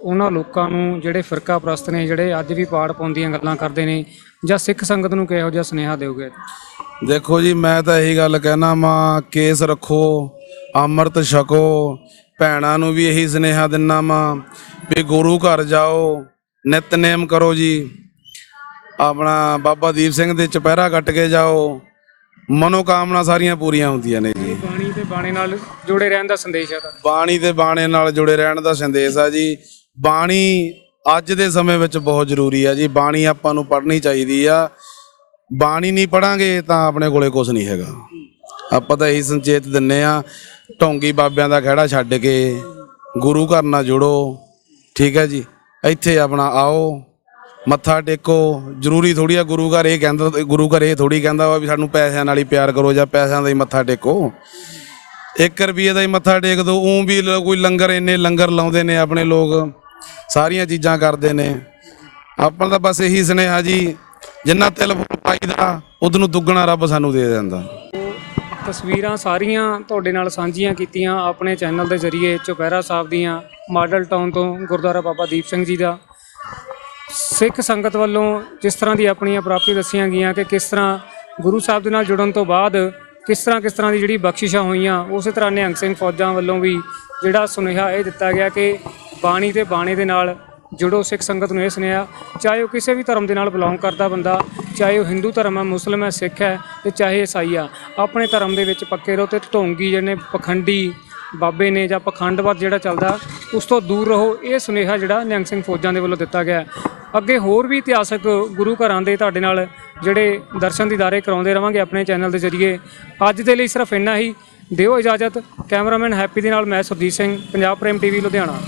ਉਹਨਾਂ ਲੋਕਾਂ ਨੂੰ ਜਿਹੜੇ ਫਿਰਕਾ ਪ੍ਰਸਤ ਨੇ ਜਿਹੜੇ ਅੱਜ ਵੀ ਪਾੜ ਪਾਉਂਦੀਆਂ ਗੱਲਾਂ ਕਰਦੇ ਨੇ? ਜਾਂ ਸਿੱਖ ਸੰਗਤ ਨੂੰ ਕਿਹੋ ਜਿਹਾ ਸੁਨੇਹਾ ਦਿਓਗੇ? ਦੇਖੋ ਜੀ ਮੈਂ ਤਾਂ ਇਹੀ ਗੱਲ ਕਹਿਣਾ ਮਾਂ ਕੇਸ ਰੱਖੋ ਅੰਮ੍ਰਿਤ ਛਕੋ। ਭੈਣਾਂ ਨੂੰ ਵੀ ਇਹੀ ਸੁਨੇਹਾ ਦਿੰਨਾ ਮਾਂ ਵੀ ਗੁਰੂ ਘਰ ਜਾਓ ਨਿਤਨੇਮ ਕਰੋ ਜੀ। ਆਪਣਾ ਬਾਬਾ ਦੀਪ ਸਿੰਘ ਦੇ ਚੁਪਹਿਰਾ ਕੱਟ ਕੇ ਜਾਓ। ਮਨੋਕਾਮਨਾ ਸਾਰੀਆਂ ਪੂਰੀਆਂ ਹੁੰਦੀਆਂ ਨੇ ਜੀ। ਬਾਣੀ ਤੇ ਬਾਣੇ ਨਾਲ ਜੁੜੇ ਰਹਿਣ ਦਾ ਸੰਦੇਸ਼ ਹੈ ਤਾਂ। ਬਾਣੀ ਤੇ ਬਾਣੇ ਨਾਲ ਜੁੜੇ ਰਹਿਣ ਦਾ ਸੰਦੇਸ਼ ਆ ਜੀ। ਬਾਣੀ ਅੱਜ ਦੇ ਸਮੇਂ ਵਿੱਚ ਬਹੁਤ ਜ਼ਰੂਰੀ ਆ ਜੀ। ਬਾਣੀ ਆਪਾਂ ਨੂੰ ਪੜ੍ਹਨੀ ਚਾਹੀਦੀ ਆ। ਬਾਣੀ ਨਹੀਂ ਪੜਾਂਗੇ ਤਾਂ ਆਪਣੇ ਕੋਲੇ ਕੁਝ ਨਹੀਂ ਹੈਗਾ। ਆਪਾਂ ਤਾਂ ਇਹੀ ਸੰਚੇਤ ਦਿੰਨੇ ਆ ਢੋਂਗੀ ਬਾਬਿਆਂ ਦਾ ਖਹਿੜਾ ਛੱਡ ਕੇ ਗੁਰੂ ਘਰ ਨਾਲ ਜੁੜੋ। ਠੀਕ ਹੈ ਜੀ। ਇੱਥੇ ਆਪਣਾ ਆਓ, ਮੱਥਾ ਟੇਕੋ। ਜ਼ਰੂਰੀ ਥੋੜੀ ਆ ਗੁਰੂ ਘਰ ਇਹ ਕਹਿੰਦਾ, ਗੁਰੂ ਘਰ ਇਹ ਥੋੜੀ ਕਹਿੰਦਾ ਵਾ ਵੀ ਸਾਨੂੰ ਪੈਸਿਆਂ ਨਾਲ ਹੀ ਪਿਆਰ ਕਰੋ ਜਾਂ ਪੈਸਿਆਂ ਦਾ ਹੀ ਮੱਥਾ ਟੇਕੋ। 1 ਰੁਪਏ ਦਾ ਹੀ ਮੱਥਾ ਟੇਕ ਦੋ, ਉਂ ਵੀ ਕੋਈ ਲੰਗਰ ਇੰਨੇ ਲੰਗਰ ਲਾਉਂਦੇ ਨੇ ਆਪਣੇ ਲੋਕ, ਸਾਰੀਆਂ ਚੀਜ਼ਾਂ ਕਰਦੇ ਨੇ। ਆਪਾਂ ਦਾ ਬਸ ਇਹੀ ਸੁਨੇਹਾ ਜੀ, ਜਿੰਨਾ ਤਿਲ ਫੁੱਲ ਪਾਈਦਾ ਉਹਨੂੰ ਦੁੱਗਣਾ ਰੱਬ ਸਾਨੂੰ ਦੇ ਦਿੰਦਾ। ਤਸਵੀਰਾਂ ਸਾਰੀਆਂ ਤੁਹਾਡੇ ਨਾਲ ਸਾਂਝੀਆਂ ਕੀਤੀਆਂ ਆਪਣੇ ਚੈਨਲ ਦੇ ਜ਼ਰੀਏ ਚੁਪਹਿਰਾ ਸਾਹਿਬ ਦੀਆਂ, ਮਾਡਲ ਟਾਊਨ ਤੋਂ ਗੁਰਦੁਆਰਾ ਬਾਬਾ ਦੀਪ ਸਿੰਘ ਜੀ ਦਾ। ਸਿੱਖ ਸੰਗਤ ਵੱਲੋਂ ਜਿਸ ਤਰ੍ਹਾਂ ਦੀ ਆਪਣੀਆਂ ਪ੍ਰਾਪਤੀ ਦੱਸੀਆਂ ਗਈਆਂ ਕਿ ਕਿਸ ਤਰ੍ਹਾਂ ਗੁਰੂ ਸਾਹਿਬ ਦੇ ਨਾਲ ਜੁੜਨ ਤੋਂ ਬਾਅਦ ਕਿਸ ਤਰ੍ਹਾਂ ਕਿਸ ਤਰ੍ਹਾਂ ਦੀ ਜਿਹੜੀ ਬਖਸ਼ਿਸ਼ਾਂ ਹੋਈਆਂ, ਉਸੇ ਤਰ੍ਹਾਂ ਨਿਹੰਗ ਸਿੰਘ ਫੌਜਾਂ ਵੱਲੋਂ ਵੀ ਜਿਹੜਾ ਸੁਨੇਹਾ ਇਹ ਦਿੱਤਾ ਗਿਆ ਕਿ ਬਾਣੀ ਤੇ ਬਾਣੇ ਦੇ ਨਾਲ ਜੁੜੋ ਸਿੱਖ ਸੰਗਤ ਨੂੰ ਇਹ ਸੁਨੇਹਾ, ਚਾਹੇ ਉਹ ਕਿਸੇ ਵੀ ਧਰਮ ਦੇ ਨਾਲ ਬਿਲੋਂਗ ਕਰਦਾ ਬੰਦਾ, ਚਾਹੇ ਉਹ ਹਿੰਦੂ ਧਰਮ ਹੈ ਮੁਸਲਮ ਹੈ ਸਿੱਖ ਹੈ ਤੇ ਚਾਹੇ ਈਸਾਈ ਆ ਆਪਣੇ ਧਰਮ ਦੇ ਵਿੱਚ ਪੱਕੇ ਰਹੋ ਤੇ ਢੋਂਗੀ ਜਿਹਨੇ ਪਖੰਡੀ ਬਾਬੇ ਨੇ ਜਾਂ ਪਖੰਡਵਾਦ ਜਿਹੜਾ ਚੱਲਦਾ, ਉਸ ਤੋਂ ਦੂਰ ਰਹੋ। ਇਹ ਸੁਨੇਹਾ ਜਿਹੜਾ ਨਿਹੰਗ ਸਿੰਘ ਫੌਜਾਂ ਦੇ ਵੱਲੋਂ ਦਿੱਤਾ ਗਿਆ ਅੱਗੇ ਹੋਰ ਵੀ ਇਤਿਹਾਸਕ ਗੁਰੂ ਘਰਾਂ ਦੇ ਤੁਹਾਡੇ ਨਾਲ ਜਿਹੜੇ ਦਰਸ਼ਨ ਦੀਦਾਰੇ ਕਰਾਉਂਦੇ ਰਵਾਂਗੇ ਆਪਣੇ ਚੈਨਲ ਦੇ ਜ਼ਰੀਏ। ਅੱਜ ਦੇ ਲਈ ਸਿਰਫ ਇੰਨਾ ਹੀ। ਦਿਓ ਇਜਾਜ਼ਤ। ਕੈਮਰਾਮੈਨ ਹੈਪੀ ਦੇ ਨਾਲ ਮੈਂ ਸੁਰਜੀਤ ਸਿੰਘ, ਪੰਜਾਬ ਪ੍ਰੇਮ ਟੀਵੀ, ਲੁਧਿਆਣਾ।